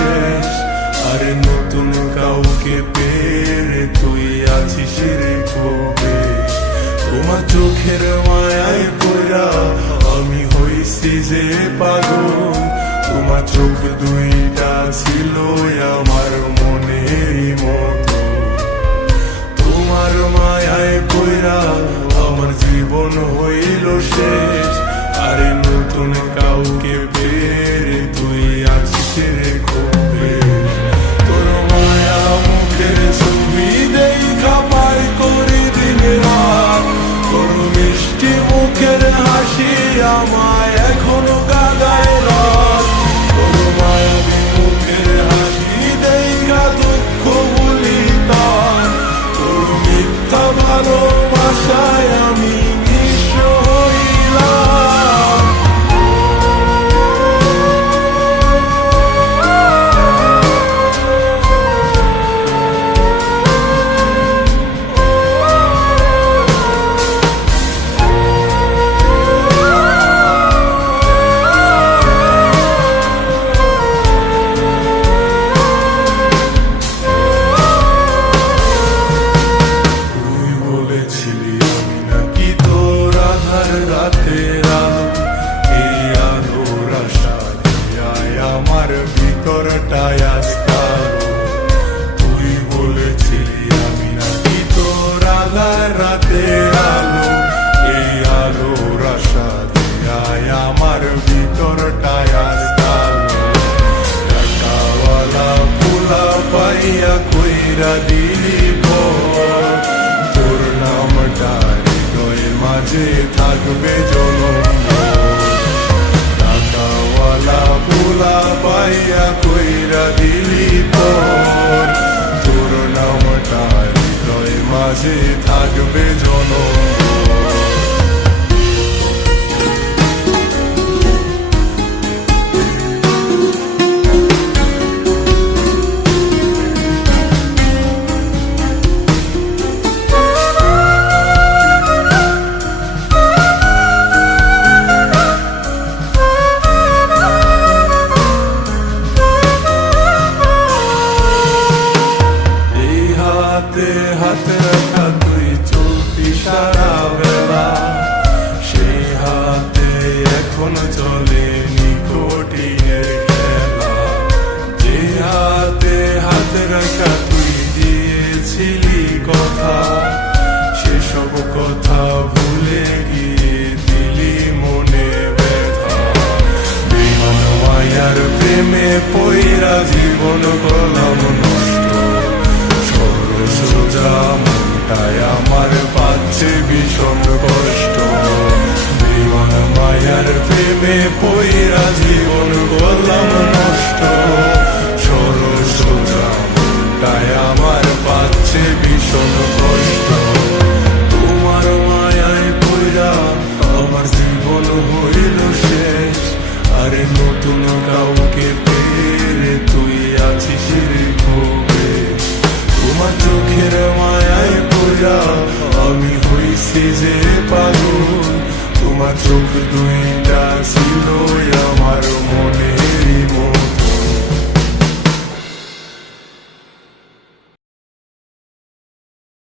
শেষ। আরে নতুন কাউকে পেয়ে তুই আছিস রে কবে। তোমার চোখের মায়ায় পড়া আমি হইছি যে পাগল। তোমার চোখ দুইটা ছিল আমার মনের মতো। তোমার মায়ায় পড়া আমার জীবন হইল শেষ। আরে নতুন কাউকে পেয়ে তুই আছিস রে কবে। তোর মায়া মুখের ছবি দেখা পাই করি দিন রাত। তোর মিষ্টি মুখের হাসি আমায় এখনো কাঁদায় রাত। তোর মায়াবী মুখের হাসি দেখা দুঃখ ভুলি তার। তোর মিথ্যা ভালোবাসায় আমি নিঃস্ব হইলাম। রাতের আলো, এই আলোর আশা দিয়ায় আমার ভিতরটায় আজ কালো। তুই বলেছিলি আমি নাকি তোর আধার রাতের আলো, এই আলোর আশা দিয়ায় আমার ভিতরটায় আজ কালো। টাকাওয়ালা পোলা পাইয়া কইরা দিলি ভোর। তোর নামটা মাঝে থাকবে জনম। টাকাওয়ালা পোলা পাইয়া কইরা দিলি পর। তোর নামটা হৃদয় মাঝে থাকবে জনম। হাতে রাখা তুই চলতি সারা বেলা, সেই হাতে এখনো চলে নিকোটিনের খেলা। যে হাতে হাতে রাখা তুই দিয়েছিলি কথা, সেসব কথা ভুলে গিয়ে দিলি মনে ব্যথা। বেমান মায়ার প্রেমে পইরা জীবন করলাম নষ্ট। সোজা মনটায় আমার পাচ্ছে ভীষণ কষ্ট। বেমান মায়ার প্রেমে পইরা জীবন করলাম নষ্ট। সোজা মনটায় আমার পাচ্ছে ভীষণ কষ্ট। তোমার মায়ায় পইরা আমার জীবন হইল শেষ। আরে নতুন কাউকে পেয়ে তুই আছিস রে কবে। তোমার চোখের মায়ায় পড়া আমি হইছি যে পাগল। তোমার চোখ দুইটা ছিল